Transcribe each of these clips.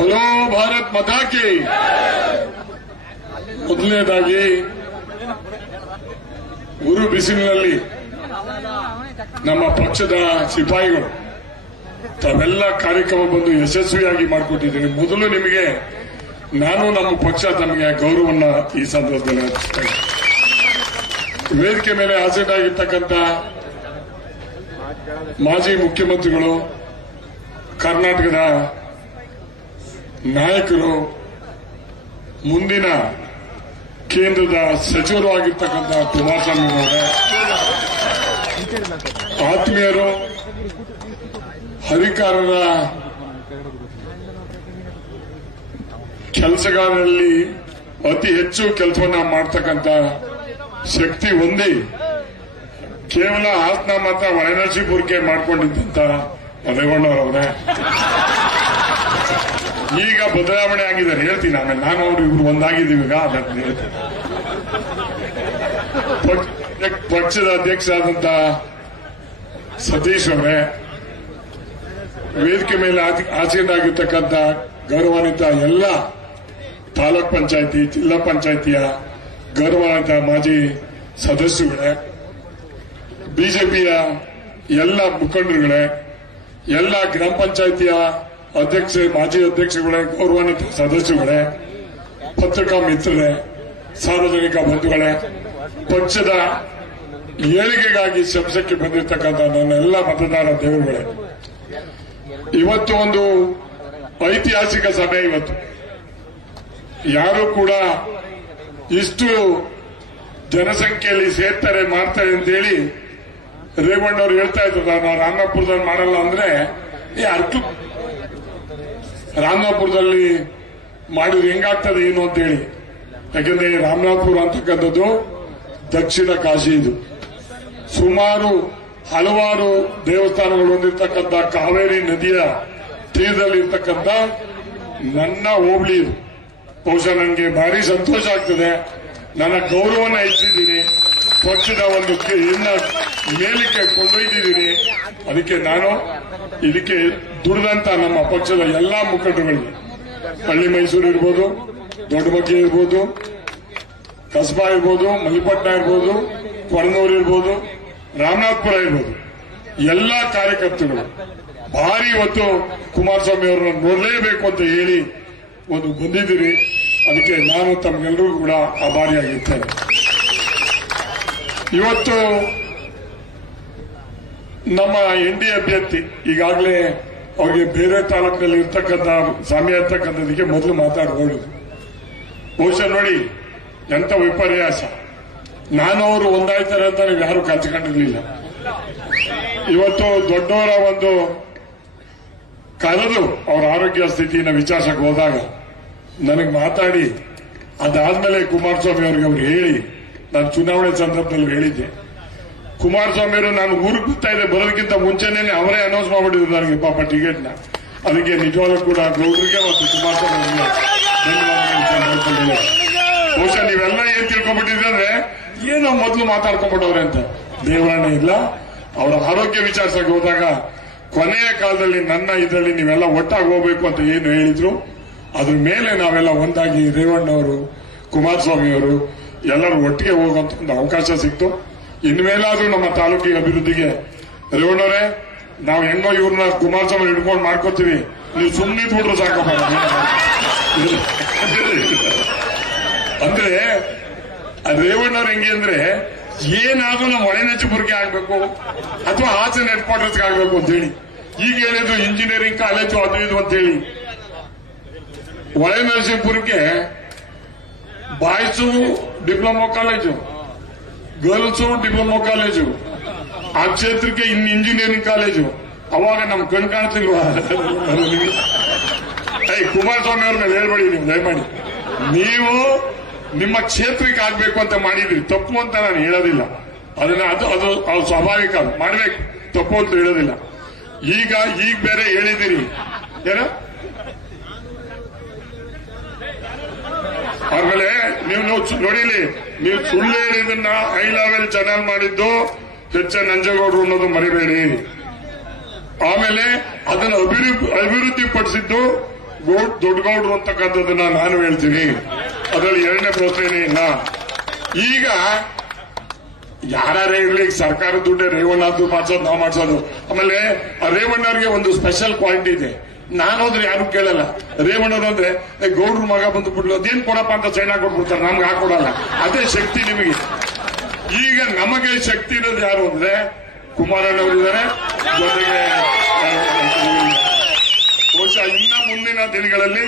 बोलो भारत माता की। ಮೊದಲನೇದಾಗಿ ಉರು ಬಿಸಿಲಿನಲ್ಲಿ ನಮ್ಮ ಪಕ್ಷದ ಸಿಪಾಯಿಗಳು ತಾವೆಲ್ಲ ಕಾರ್ಯಕ್ರಮ ಬಂದು ಯಶಸ್ವಿಯಾಗಿ ಮಾಡಿಕೊಟ್ಟಿದ್ದೀನಿ. ಮೊದಲು ನಿಮಗೆ ನಾನು ನಮ್ಮ ಪಕ್ಷ ತಮಗೆ ಗೌರವವನ್ನ ಈ ಸಂದರ್ಭದಲ್ಲಿ ಅರ್ಪಿಸ್ತೇನೆ. ವೇದಿಕೆ ಮೇಲೆ ಹಾಜರಾಗಿರ್ತಕ್ಕಂಥ ಮಾಜಿ ಮುಖ್ಯಮಂತ್ರಿಗಳು, ಕರ್ನಾಟಕದ ನಾಯಕರು, ಮುಂದಿನ ಕೇಂದ್ರದ ಸಚಿವರು ಆಗಿರ್ತಕ್ಕಂಥ ಕುಮಾರಸ್ವಾಮಿ ಅವರೇ, ಆತ್ಮೀಯರು, ಹರಿಕಾರರ ಕೆಲಸಗಾರರಲ್ಲಿ ಅತಿ ಹೆಚ್ಚು ಕೆಲಸವನ್ನ ಮಾಡ್ತಕ್ಕಂಥ ಶಕ್ತಿ ಹೊಂದಿ ಕೇವಲ ಹಾಸನ ಮಾತ್ರ ವಾರಣಾಸಿಪುರಕ್ಕೆ ಮಾಡ್ಕೊಂಡಿದ್ದಂತ ರೇವಣ್ಣವರವರೇ ಈಗ ಬದಲಾವಣೆ ಆಗಿದ್ದಾರೆ. ಹೇಳ್ತೀನಿ ಆಮೇಲೆ ನಾನು ಅವರು ಇಬ್ರು ಒಂದಾಗಿದ್ದೀವಿ. ಈಗ ಅದನ್ನು ಹೇಳ್ತೀನಿ. ಪಕ್ಷದ ಅಧ್ಯಕ್ಷರಾದಂತ ಸತೀಶ್ ಅವರೇ, ವೇದಿಕೆ ಮೇಲೆ ಆಸೀನರಾಗಿರ್ತಕ್ಕಂಥ ಗೌರವಾನ್ವಿತ ಎಲ್ಲ ತಾಲೂಕ್ ಪಂಚಾಯತಿ, ಜಿಲ್ಲಾ ಪಂಚಾಯತಿಯ ಗೌರವಾನ್ವಿತ ಮಾಜಿ ಸದಸ್ಯರುಗಳೇ, ಬಿಜೆಪಿಯ ಎಲ್ಲ ಮುಖಂಡರುಗಳೇ, ಎಲ್ಲ ಗ್ರಾಮ ಪಂಚಾಯತಿಯ ಅಧ್ಯಕ್ಷ, ಮಾಜಿ ಅಧ್ಯಕ್ಷರುಗಳೇ, ಗೌರವಾನ್ವಿತ ಸದಸ್ಯರುಗಳೇ, ಪತ್ರಿಕಾ ಮಿತ್ರರೇ, ಸಾರ್ವಜನಿಕ ಬಂಧುಗಳೇ, ಪಕ್ಷದ ಏಳಿಗೆಗಾಗಿ ಶಬ್ದಕ್ಕೆ ಬಂದಿರತಕ್ಕಂಥ ನನ್ನೆಲ್ಲ ಮತದಾರ ದೇವರುಗಳೇ, ಇವತ್ತು ಒಂದು ಐತಿಹಾಸಿಕ ಸಭೆ. ಇವತ್ತು ಯಾರು ಕೂಡ ಇಷ್ಟು ಜನಸಂಖ್ಯೆಯಲ್ಲಿ ಸೇರ್ತಾರೆ, ಮಾಡ್ತಾರೆ ಅಂತೇಳಿ ರೇವಣ್ಣವ್ರು ಹೇಳ್ತಾ ಇದ್ರು. ನಾವು ರಾಮನಾಥಪುರದಲ್ಲಿ ಮಾಡಲ್ಲ ಅಂದ್ರೆ ಅರ್ಥ ರಾಮನಾಥಪುರದಲ್ಲಿ ಮಾಡಿದ್ರೆ ಹೆಂಗಾಗ್ತದೆ ಏನು ಅಂತೇಳಿ. ಯಾಕಂದ್ರೆ ರಾಮನಾಥಪುರ ಅಂತಕ್ಕಂಥದ್ದು ದಕ್ಷಿಣ ಕಾಶಿ. ಇದು ಸುಮಾರು ಹಲವಾರು ದೇವಸ್ಥಾನಗಳು ಹೊಂದಿರತಕ್ಕಂಥ ಕಾವೇರಿ ನದಿಯ ತೀರದಲ್ಲಿ ಇರ್ತಕ್ಕಂಥ ನನ್ನ ಹೋಬಳಿ ಇದು. ಬಹುಶಃ ನನಗೆ ಭಾರಿ ಸಂತೋಷ ಆಗ್ತದೆ. ನನ್ನ ಗೌರವನ ಹೆಚ್ಚಿದ್ದೀನಿ, ಪಕ್ಷದ ಒಂದು ಮೇಲಕ್ಕೆ ಕೊಂಡೊಯ್ದಿದ್ದೀನಿ. ಅದಕ್ಕೆ ನಾನು ಇದಕ್ಕೆ ದುಡಿದಂತ ನಮ್ಮ ಪಕ್ಷದ ಎಲ್ಲಾ ಮುಖಂಡರುಗಳಿಗೆ, ಹಳ್ಳಿ ಮೈಸೂರು ಇರ್ಬೋದು, ದೊಡ್ಡಮಕ್ಕಿ ಇರ್ಬೋದು, ಕಸಬಾ ಇರ್ಬೋದು, ಮಲ್ಲಿಪಟ್ಟಣ ಇರ್ಬೋದು, ಕೊರನೂರು ಇರ್ಬೋದು, ರಾಮನಾಥಪುರ ಇರ್ಬೋದು, ಎಲ್ಲಾ ಕಾರ್ಯಕರ್ತರು ಭಾರಿ ಇವತ್ತು ಕುಮಾರಸ್ವಾಮಿ ಅವರನ್ನು ನೋಡಲೇಬೇಕು ಅಂತ ಹೇಳಿ ಒಂದು ಬಂದಿದ್ದೀರಿ. ಅದಕ್ಕೆ ನಾನು ತಮಗೆಲ್ಲರಿಗೂ ಕೂಡ ಆಭಾರಿಯಾಗಿರ್ತೇನೆ. ಇವತ್ತು ನಮ್ಮ ಎನ್ಡಿ ಅಭ್ಯರ್ಥಿ ಈಗಾಗಲೇ ಅವ್ರಿಗೆ ಬೇರೆ ತಾಲೂಕಿನಲ್ಲಿ ಇರ್ತಕ್ಕಂಥ ಸಮಯ ಇರ್ತಕ್ಕಂಥದಕ್ಕೆ ಮೊದಲು ಮಾತಾಡ್ಬೋದು. ಬಹುಶಃ ನೋಡಿ ಎಂತ ವಿಪರ್ಯಾಸ. ನಾನು ಅವರು ಒಂದಾಯ್ತಾರೆ ಅಂತ ನೀವು ಯಾರು ಕಲ್ತ್ಕೊಂಡಿರ್ಲಿಲ್ಲ. ಇವತ್ತು ದೊಡ್ಡವರ ಒಂದು ಕರೆದು ಅವರ ಆರೋಗ್ಯ ಸ್ಥಿತಿನ ವಿಚಾರಿಸಕ್ಕೆ ಹೋದಾಗ ನನಗೆ ಮಾತಾಡಿ ಅದಾದ್ಮೇಲೆ ಕುಮಾರಸ್ವಾಮಿ ಅವ್ರಿಗೆ ಅವ್ರು ಹೇಳಿ, ನಾನು ಚುನಾವಣೆ ಸಂದರ್ಭದಲ್ಲಿ ಹೇಳಿದ್ದೆ, ಕುಮಾರಸ್ವಾಮಿ ಅವರು ನಾನು ಊರಿಗೆ ಬರ್ತಾ ಇದ್ದೆ, ಬರೋದಕ್ಕಿಂತ ಮುಂಚೆನೇ ಅವರೇ ಅನೌನ್ಸ್ ಮಾಡ್ಬಿಟ್ಟಿದ್ರು ನನಗೆ ಪಾಪ ಟಿಕೆಟ್ನ. ಅದಕ್ಕೆ ನಿಜವಾಗ್ಲೂ ಕೂಡ ಗೌಡ್ರಿಗೆ ಮತ್ತು ಕುಮಾರಸ್ವಾಮಿ ಅವರಿಗೆ ಬಹುಶಃ ನೀವೆಲ್ಲ ಏನ್ ತಿಳ್ಕೊಂಡ್ಬಿಟ್ಟಿದ್ರೆ ಅಂದ್ರೆ ಏನೋ ಮೊದಲು ಮಾತಾಡ್ಕೊಂಡ್ಬಿಟ್ಟವ್ರೆ ಅಂತ. ದೇವರಾಣೆ ಇಲ್ಲ. ಅವರ ಆರೋಗ್ಯ ವಿಚಾರಿಸಕ್ಕೆ ಹೋದಾಗ ಕೊನೆಯ ಕಾಲದಲ್ಲಿ ನನ್ನ ಇದರಲ್ಲಿ ನೀವೆಲ್ಲ ಒಟ್ಟಾಗಿ ಹೋಗ್ಬೇಕು ಅಂತ ಏನು ಹೇಳಿದ್ರು, ಅದ್ರ ಮೇಲೆ ನಾವೆಲ್ಲ ಒಂದಾಗಿ ರೇವಣ್ಣವರು, ಕುಮಾರಸ್ವಾಮಿ ಅವರು ಎಲ್ಲರೂ ಒಟ್ಟಿಗೆ ಹೋಗುವಂತ ಒಂದು ಅವಕಾಶ ಸಿಕ್ತು. ಇನ್ಮೇಲಾದ್ರೂ ನಮ್ಮ ತಾಲೂಕಿನ ಅಭಿವೃದ್ಧಿಗೆ ರೇವಣ್ಣವರೇ, ನಾವು ಹೆಂಗೋ ಇವ್ರನ್ನ ಕುಮಾರಸ್ವಾಮಿ ಹಿಡ್ಕೊಂಡು ಮಾಡ್ಕೋತೀವಿ, ನೀವು ಸುಮ್ಮನೆ ಬಿಟ್ರು ಸಾಕಪ್ಪ. ಅಂದ್ರೆ ರೇವಣ್ಣವ್ರು ಹೆಂಗೆ ಅಂದ್ರೆ ಏನಾದ್ರೂ ನಮ್ಮ ಹೊಳೆನರಸೀಪುರಕ್ಕೆ ಆಗ್ಬೇಕು ಅಥವಾ ಹಾಸನ ಹೆಡ್ ಕ್ವಾರ್ಟರ್ಸ್ಗೆ ಆಗ್ಬೇಕು ಅಂತ ಹೇಳಿ. ಈಗ ಹೇಳಿದ್ರು ಇಂಜಿನಿಯರಿಂಗ್ ಕಾಲೇಜು ಅದು ಇದು ಅಂತ ಹೇಳಿ. ಹೊಳೆನರಸೀಪುರಕ್ಕೆ boys diploma college, girls diploma college, ಆ ಕ್ಷೇತ್ರಕ್ಕೆ ಇನ್ನು ಇಂಜಿನಿಯರಿಂಗ್ ಕಾಲೇಜು. ಅವಾಗ ನಮ್ ಕಣ್ ಕಾಣ್ತಿಲ್ವಾ? ಕುಮಾರಸ್ವಾಮಿ ಅವ್ರ ಮೇಲೆ ಹೇಳ್ಬೇಡಿ ನೀವು, ದಯಮಾಡಿ. ನೀವು ನಿಮ್ಮ ಕ್ಷೇತ್ರಕ್ಕೆ ಆಗ್ಬೇಕು ಅಂತ ಮಾಡಿದ್ರಿ, ತಪ್ಪು ಅಂತ ನಾನು ಹೇಳೋದಿಲ್ಲ. ಅದನ್ನ ಅದು ಸ್ವಾಭಾವಿಕ, ಮಾಡ್ಬೇಕು, ತಪ್ಪು ಅಂತ ಹೇಳೋದಿಲ್ಲ. ಈಗ ಬೇರೆ ಹೇಳಿದಿರಿ ಏನ, ಆಮೇಲೆ ನೀವು ನೋಡಿಲಿ, ನೀವು ಸುಳ್ಳು ಹೇಳಿದನ್ನ ಹೈ ಲೆವೆಲ್ ಚಾನಲ್ ಮಾಡಿದ್ದು ಎಚ್ ಎನ್ ನಂಜೇಗೌಡರು ಅನ್ನೋದು ಮರಿಬೇಡಿ. ಆಮೇಲೆ ಅದನ್ನು ಅಭಿವೃದ್ಧಿ ಪಡಿಸಿದ್ದು ದೊಡ್ಡಗೌಡ್ರು ಅಂತಕ್ಕಂಥದ್ದನ್ನ ನಾನು ಹೇಳ್ತೀನಿ. ಅದರಲ್ಲಿ ಎರಡನೇ ಪ್ರಶ್ನೆನೇ ಇಲ್ಲ. ಈಗ ಯಾರೇ ಇರ್ಲಿ ಸರ್ಕಾರ ದುಡ್ಡೇ ರೇವಣ್ಣದ್ದು ಮಾಡ್ಸೋದು ನಾವು ಮಾಡ್ಸೋದು. ಆಮೇಲೆ ರೇವಣ್ಣವ್ರಿಗೆ ಒಂದು ಸ್ಪೆಷಲ್ ಕ್ವಾಲಿಟಿ ಇದೆ. ನಾನೋದ್ರೆ ಯಾರು ಕೇಳಲ್ಲ. ರೇವಣ್ಣವ್ರು ಅಂದ್ರೆ ಗೌಡ್ರ ಮಗ ಬಂದು ಬಿಡ್ಲು ಅದೇನ್ ಕೊಡಪ್ಪ ಅಂತ ಸೈನ್ ಹಾಕೊಟ್ಬಿಡ್ತಾರೆ, ನಮ್ಗೆ ಹಾಕೊಡಲ್ಲ. ಅದೇ ಶಕ್ತಿ ನಿಮಗೆ. ಈಗ ನಮಗೆ ಶಕ್ತಿ ಇರೋದು ಯಾರು ಅಂದ್ರೆ ಕುಮಾರಣ್ಣವರಿದ್ದಾರೆ, ಜೊತೆಗೆ ಬಹುಶಃ ಇನ್ನ ಮುಂದಿನ ದಿನಗಳಲ್ಲಿ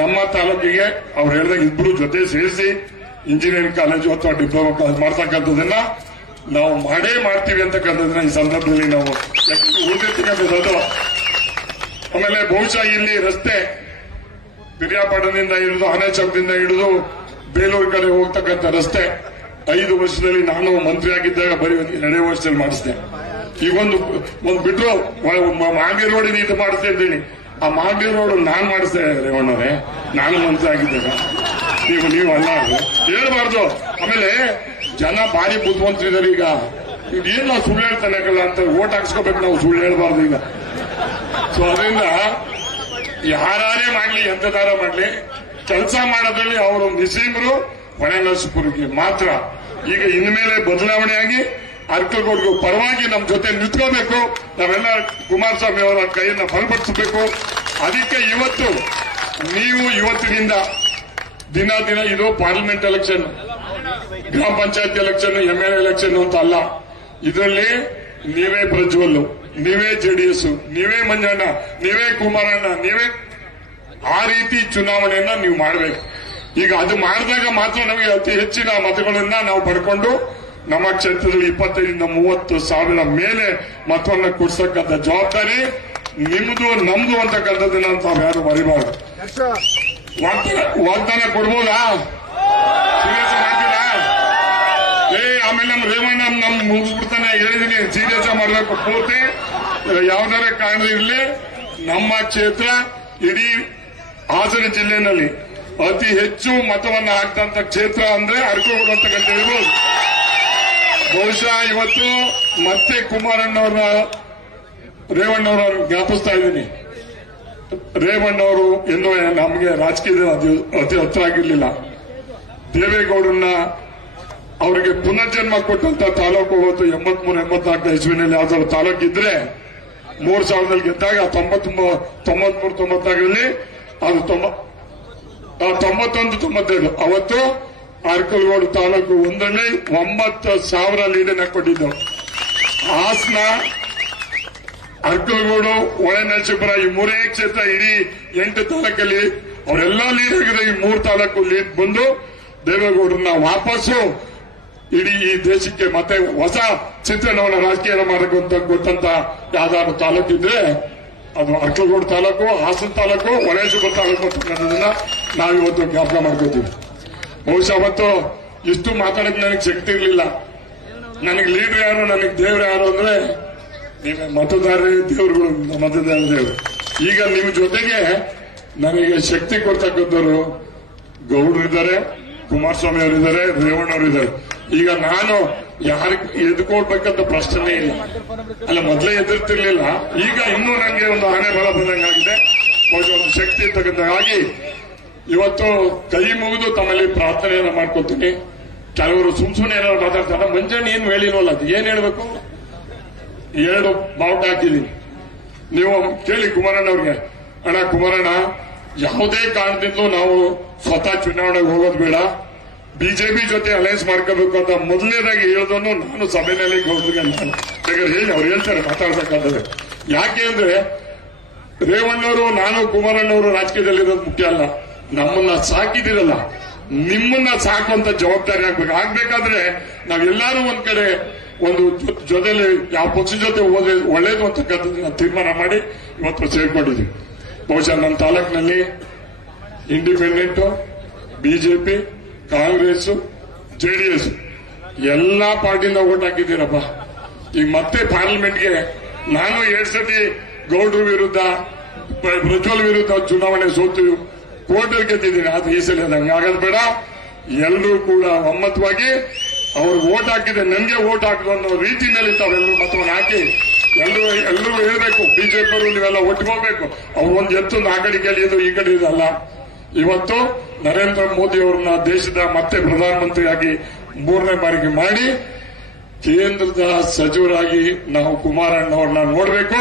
ನಮ್ಮ ತಾಲೂಕಿಗೆ ಅವ್ರು ಹೇಳಿದಾಗ ಇಬ್ರು ಜೊತೆ ಸೇರಿಸಿ ಇಂಜಿನಿಯರಿಂಗ್ ಕಾಲೇಜು ಅಥವಾ ಡಿಪ್ಲೊಮಾ ಕಾಲೇಜ್ ಮಾಡ್ತಕ್ಕಂಥದ್ದನ್ನ ನಾವು ಮಾಡೇ ಮಾಡ್ತೀವಿ ಅಂತಕ್ಕಂಥದ್ದನ್ನ ಈ ಸಂದರ್ಭದಲ್ಲಿ ನಾವು ಉಳಿದಿರ್ತಕ್ಕಂಥದ್ದು. ಆಮೇಲೆ ಬಹುಶಃ ಇಲ್ಲಿ ರಸ್ತೆ ಪಿರಿಯಾಪಟ್ಟಣದಿಂದ ಹಿಡಿದು ಆನೆ ಚೌಕದಿಂದ ಹಿಡಿದು ಬೇಲೂರು ಕಡೆ ಹೋಗ್ತಕ್ಕಂಥ ರಸ್ತೆ 5 ವರ್ಷದಲ್ಲಿ ನಾನು ಮಂತ್ರಿ ಆಗಿದ್ದಾಗ ಬರೀ 2 ವರ್ಷದಲ್ಲಿ ಮಾಡಿಸಿದೆ. ಈಗೊಂದು ಬಿಟ್ರು ಮಾಗಡಿ ರೋಡ್ ಇದು ಮಾಡಿಸ್ತಾ ಇದ್ದೀನಿ. ಆ ಮಾಗಡಿ ರೋಡ್ ನಾನ್ ಮಾಡಿಸ್ದೆ ರೇವಣ್ಣವ್ರೆ, ನಾನು ಮಂತ್ರಿ ಆಗಿದ್ದಾಗ. ನೀವು ಅಲ್ಲ ಹೇಳ್ಬಾರ್ದು. ಆಮೇಲೆ ಜನ ಭಾರಿ ಬುದ್ಧಿವಂತರಿದ್ದಾರೆ. ಈಗ ಏನ್ ನಾವು ಸುಳ್ಳು ಹೇಳ್ತಾನೆ ಅಂತ ಓಟ್ ಹಾಕ್ಸ್ಕೋಬೇಕು, ನಾವು ಸುಳ್ಳು ಹೇಳ್ಬಾರ್ದು ಈಗ. ಸೊ ಅದರಿಂದ ಯಾರೇ ಮಾಡ್ಲಿ ಎಂತದಾರ ಮಾಡ್ಲಿ ಕೆಲಸ ಮಾಡೋದ್ರಲ್ಲಿ ಅವರು ನಿಸೀಮರು ಹೊಣೆನರಸೀಪುರಕ್ಕೆ ಮಾತ್ರ. ಈಗ ಇನ್ಮೇಲೆ ಬದಲಾವಣೆಯಾಗಿ ಅರ್ಕಲ್ಗೌಡ್ಗೂ ಪರವಾಗಿ ನಮ್ಮ ಜೊತೆ ನಿಂತ್ಕೋಬೇಕು. ನಾವೆಲ್ಲ ಕುಮಾರಸ್ವಾಮಿ ಅವರ ಕೈಯನ್ನ ಬಲಪಡಿಸಬೇಕು. ಅದಕ್ಕೆ ನೀವು ಇವತ್ತಿನಿಂದ ದಿನ ಇದು ಪಾರ್ಲಿಮೆಂಟ್ ಎಲೆಕ್ಷನ್, ಗ್ರಾಮ ಪಂಚಾಯತ್ ಎಲೆಕ್ಷನ್, MLA ಎಲೆಕ್ಷನ್ ಅಂತ ಅಲ್ಲ. ಇದರಲ್ಲಿ ನೀವೇ ಪ್ರಜ್ವಲ್, ನೀವೇ JDS, ನೀವೇ ಮಂಜಣ್ಣ, ನೀವೇ ಕುಮಾರಣ್ಣ, ನೀವೇ ಆ ರೀತಿ ಚುನಾವಣೆಯನ್ನ ನೀವು ಮಾಡಬೇಕು. ಈಗ ಅದು ಮಾಡಿದಾಗ ಮಾತ್ರ ನಮಗೆ ಅತಿ ಹೆಚ್ಚಿನ ಮತಗಳನ್ನ ನಾವು ಪಡ್ಕೊಂಡು ನಮ್ಮ ಕ್ಷೇತ್ರದಲ್ಲಿ 25,000 to 30,000 ಮೇಲೆ ಮತವನ್ನ ಕೊಡ್ಸಕ್ಕಂತ ಜವಾಬ್ದಾರಿ ನಿಮ್ದು ನಮ್ದು ಅಂತಕ್ಕಂಥದ್ದನ್ನ ತಾವು ಯಾರು ಮರಿಬಾರ್ದು. ವಾಗ್ದಾನ ಕೊಡ್ಬೋದಾ? ಸೀರಿಯಸ್ ಮಾಡ್ತೀರಾ? ಆಮೇಲೆ ನಮ್ಮ ರೇವಣ್ಣ ನಮ್ ಮುಗಿಸ್ಬಿಡ್ತಾನೆ. ಹೇಳಿದೀನಿ ಸೀರಿಯಸ್ ಮಾಡ್ಬೇಕು. ಪೂರ್ತಿ ಯಾವ್ದಾರ ಕಾರಣ ಇರಲಿ ನಮ್ಮ ಕ್ಷೇತ್ರ ಇಡೀ ಹಾಸನ ಜಿಲ್ಲೆಯಲ್ಲಿ ಅತಿ ಹೆಚ್ಚು ಮತವನ್ನ ಹಾಕ್ತಂತ ಕ್ಷೇತ್ರ ಅಂದ್ರೆ ಅರಕಲಗೂಡು ಅಂತಕ್ಕಂಥ ಹೇಳ್ಬೋದು. ಬಹುಶಃ ಇವತ್ತು ಮತ್ತೆ ಕುಮಾರಣ್ಣವ್ರ ರೇವಣ್ಣವ್ರ ಜ್ಞಾಪಿಸ್ತಾ ಇದ್ದೀನಿ. ರೇವಣ್ಣವರು ಎಂದು ನಮಗೆ ರಾಜಕೀಯದಲ್ಲಿ ಅತಿ ಹತ್ರ ಆಗಿರ್ಲಿಲ್ಲ. ದೇವೇಗೌಡರನ್ನ ಅವರಿಗೆ ಪುನರ್ಜನ್ಮ ಕೊಟ್ಟಂತ ತಾಲೂಕು ಹೋಗುತ್ತೆ. 83-84 ಇಸ್ವಿನಲ್ಲಿ ಯಾವ್ದಾದ್ರು ತಾಲೂಕು ಇದ್ರೆ 3000 ಗೆದ್ದಾಗ 93-94ರಲ್ಲಿ ಅದು 91-95 ಅವತ್ತು ಅರಕಲಗೂಡು ತಾಲೂಕು ಒಂದರಲ್ಲಿ 9,000 ಲೀಡನ್ನ ಕೊಟ್ಟಿದ್ದವು. ಹಾಸನ, ಅರಕಲಗೂಡು, ಹೊಳೆನರಸೀಪುರ ಈ 3 ಕ್ಷೇತ್ರ ಇಡೀ 8 ತಾಲೂಕಲ್ಲಿ ಅವರೆಲ್ಲ ಲೀಡ್ ಆಗಿದೆ. ಈ 3 ತಾಲೂಕು ಲೀಡ್ ಬಂದು ದೇವೇಗೌಡರನ್ನ ವಾಪಸ್ಸು ಇಡೀ ಈ ದೇಶಕ್ಕೆ ಮತ್ತೆ ಹೊಸ ಚಿತ್ರಣವನ್ನು ರಾಜಕೀಯ ಮಾಡಕ್ಕೆ ಗೊತ್ತಂತ ಯಾವ್ದಾದ್ರು ತಾಲೂಕಿದ್ರೆ ಅದು ಅರಕಲಗೂಡು ತಾಲೂಕು, ಹಾಸನ ತಾಲೂಕು, ಹೊಳೆನರಸೀಪುರ ತಾಲೂಕು ಅಂತಕ್ಕಂಥದನ್ನ ನಾವಿವತ್ತು ಜ್ಞಾಪಕ ಮಾಡ್ಕೋತೀವಿ. ಬಹುಶಃ ಅವತ್ತು ಇಷ್ಟು ಮಾತಾಡಕ್ಕೆ ನನಗೆ ಶಕ್ತಿ ಇರಲಿಲ್ಲ. ನನಗೆ ಲೀಡರ್ ಯಾರು, ನನಗೆ ದೇವ್ರು ಯಾರು ಅಂದ್ರೆ ನೀವೇ ಮತದಾರರೇ ದೇವರುಗಳು, ಮತದಾರ ದೇವರು. ಈಗ ನಿಮ್ಮ ಜೊತೆಗೆ ನನಗೆ ಶಕ್ತಿ ಕೊಡ್ತಕ್ಕಂಥವ್ರು ಗೌಡ್ರಿದ್ದಾರೆ, ಕುಮಾರಸ್ವಾಮಿ ಅವರಿದ್ದಾರೆ, ರೇವಣ್ಣವರಿದ್ದಾರೆ. ಈಗ ನಾನು ಯಾರಿಗೆ ಎದ್ಕೊಳ್ಬೇಕಂತ ಪ್ರಶ್ನೆ ಇಲ್ಲ. ಅಲ್ಲ, ಮೊದಲೇ ಎದುರ್ತಿರ್ಲಿಲ್ಲ. ಈಗ ಇನ್ನೂ ನನಗೆ ಒಂದು ಆನೆ ಬಲ ಬಂದಂಗಾಗಿದೆ. ಬಹುಶಃ ಒಂದು ಶಕ್ತಿ ಇರ್ತಕ್ಕಂಥಾಗಿ ಇವತ್ತು ಕೈ ಮುಗಿದು ತಮ್ಮಲ್ಲಿ ಪ್ರಾರ್ಥನೆಯನ್ನ ಮಾಡ್ಕೊತೀನಿ. ಕೆಲವರು ಸುಮ್ಸುನೆ ಏನಾದ್ರು ಮಾತಾಡ್ತಾರ. ಮಂಜಣ್ಣ ಏನು ಹೇಳಿಲ್ವಲ್ಲ, ಅದು ಏನ್ ಹೇಳ್ಬೇಕು? 2 ಬಾವುಟ ಹಾಕಿದೀನಿ. ನೀವು ಕೇಳಿ ಕುಮಾರಣ್ಣವ್ರಿಗೆ, ಅಣ್ಣ ಕುಮಾರಣ್ಣ, ಯಾವುದೇ ಕಾರಣದಿಂದಲೂ ನಾವು ಸ್ವತಃ ಚುನಾವಣೆಗೆ ಹೋಗೋದು ಬೇಡ, ಬಿಜೆಪಿ ಜೊತೆ ಅಲಯನ್ಸ್ ಮಾಡ್ಕೋಬೇಕು ಅಂತ ಮೊದಲನೇದಾಗಿ ಹೇಳಿದನು ನಾನು ಸಭೆಯಲ್ಲಿ ಗೌಡ್ರಿಗೆ. ನಾನು ಬೇಕಾದ್ರೆ ಹೇಳಿ, ಅವ್ರು ಹೇಳ್ತಾರೆ ಮಾತಾಡ್ತಕ್ಕಂಥದ್ದು. ಯಾಕೆ ಅಂದ್ರೆ ರೇವಣ್ಣವರು, ನಾನು, ಕುಮಾರಣ್ಣವರು ರಾಜಕೀಯದಲ್ಲಿರೋದು ಮುಖ್ಯ ಅಲ್ಲ. ನಮ್ಮನ್ನ ಸಾಕಿದಿರಲ್ಲ, ನಿಮ್ಮನ್ನ ಸಾಕುವಂತ ಜವಾಬ್ದಾರಿ ಆಗ್ಬೇಕಾದ್ರೆ ನಾವೆಲ್ಲರೂ ಒಂದ್ ಕಡೆ ಒಂದು ಜೊತೆಲಿ ಯಾವ ಪಕ್ಷದ ಜೊತೆ ಹೋದ್ರೆ ಒಳ್ಳೇದು ಅಂತಕ್ಕಂಥದ್ದನ್ನ ತೀರ್ಮಾನ ಮಾಡಿ ಇವತ್ತು ಸೇರ್ಕೊಂಡಿದ್ವಿ. ಬಹುಶಃ ನಮ್ಮ ತಾಲೂಕಿನಲ್ಲಿ ಇಂಡಿಪೆಂಡೆಂಟ್, ಬಿಜೆಪಿ, ಕಾಂಗ್ರೆಸ್, JDS ಎಲ್ಲಾ ಪಾರ್ಟಿಯಿಂದ ಓಟ್ ಹಾಕಿದ್ದೀರಪ್ಪ. ಈಗ ಮತ್ತೆ ಪಾರ್ಲಿಮೆಂಟ್ಗೆ ನಾನು 2 ಸತಿ ಗೌಡ್ರ ವಿರುದ್ಧ, ಪ್ರಜ್ವಲ್ ವಿರುದ್ಧ ಚುನಾವಣೆ ಸೋತು ಕೋರ್ಟಲ್ಲಿ ಗೆದ್ದಿದ್ದೀನಿ. ಆದ್ರೆ ಈ ಸಲ ಹಂಗಾಗದ್ ಬೇಡ. ಎಲ್ಲರೂ ಕೂಡ ಒಮ್ಮತವಾಗಿ ಅವ್ರಿಗೆ ಓಟ್ ಹಾಕಿದೆ, ನನಗೆ ಓಟ್ ಹಾಕಿದ್ರು ಅನ್ನೋ ರೀತಿಯಲ್ಲಿ ತಾವೆಲ್ಲರೂ ಮತವನ್ನು ಹಾಕಿ ಎಲ್ಲರೂ ಹೇಳ್ಬೇಕು, ಬಿಜೆಪಿ ಅವರು ನೀವೆಲ್ಲ ಒಟ್ಟಿಗೋಗ್ಬೇಕು. ಅವ್ರು ಒಂದು ಎತ್ತು ಆ ಕಡೆ ಕೇಳಿದ್ರು ಈ ಕಡೆ ಇದಲ್ಲ. ಇವತ್ತು ನರೇಂದ್ರ ಮೋದಿ ಅವರನ್ನ ದೇಶದ ಮತ್ತೆ ಪ್ರಧಾನಮಂತ್ರಿಯಾಗಿ 3ನೇ ಬಾರಿಗೆ ಮಾಡಿ ಕೇಂದ್ರದ ಸಚಿವರಾಗಿ ನಾವು ಕುಮಾರಣ್ಣ ಅವ್ರನ್ನ ನೋಡಬೇಕು.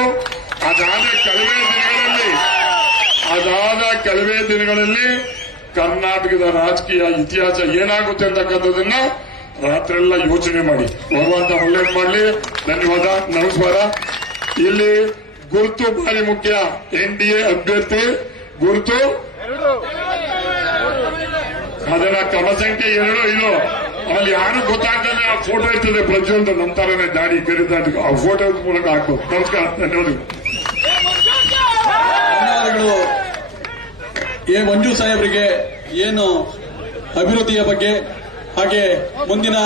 ಅದಾದ ಕೆಲವೇ ದಿನಗಳಲ್ಲಿ ಕರ್ನಾಟಕದ ರಾಜಕೀಯ ಇತಿಹಾಸ ಏನಾಗುತ್ತೆ ಅಂತಕ್ಕಂಥದನ್ನ ರಾತ್ರೆಲ್ಲ ಯೋಚನೆ ಮಾಡಿ. ಭಗವಂತ ಒಳ್ಳೇದು ಮಾಡಲಿ. ಧನ್ಯವಾದ, ನಮಸ್ಕಾರ. ಇಲ್ಲಿ ಗುರುತು ಭಾರಿ ಮುಖ್ಯ. NDA ಅಭ್ಯರ್ಥಿ ಗುರುತು ಅದನ್ನ ಕ್ರಮ ಸಂಖ್ಯೆ 2 ಇದು. ಅಲ್ಲಿ ಯಾರು ಗೊತ್ತಾಗ್ತದೆ ಆ ಫೋಟೋ ಇರ್ತದೆ ಪ್ರತಿಯೊಂದು ನಮ್ಮ ತರನೇ ದಾಡಿ ಕರೀತಾರೆ. ಆ ಫೋಟೋ ಮೂಲಕ ಹಾಕ್ಬೋದು. ನಮಸ್ಕಾರ, ಧನ್ಯವಾದಗಳು. ಧನ್ಯವಾದಗಳು. ಮಂಜು ಸಾಹೇಬರಿಗೆ ಏನು ಅಭಿವೃದ್ಧಿಯ ಬಗ್ಗೆ ಹಾಗೆ ಮುಂದಿನ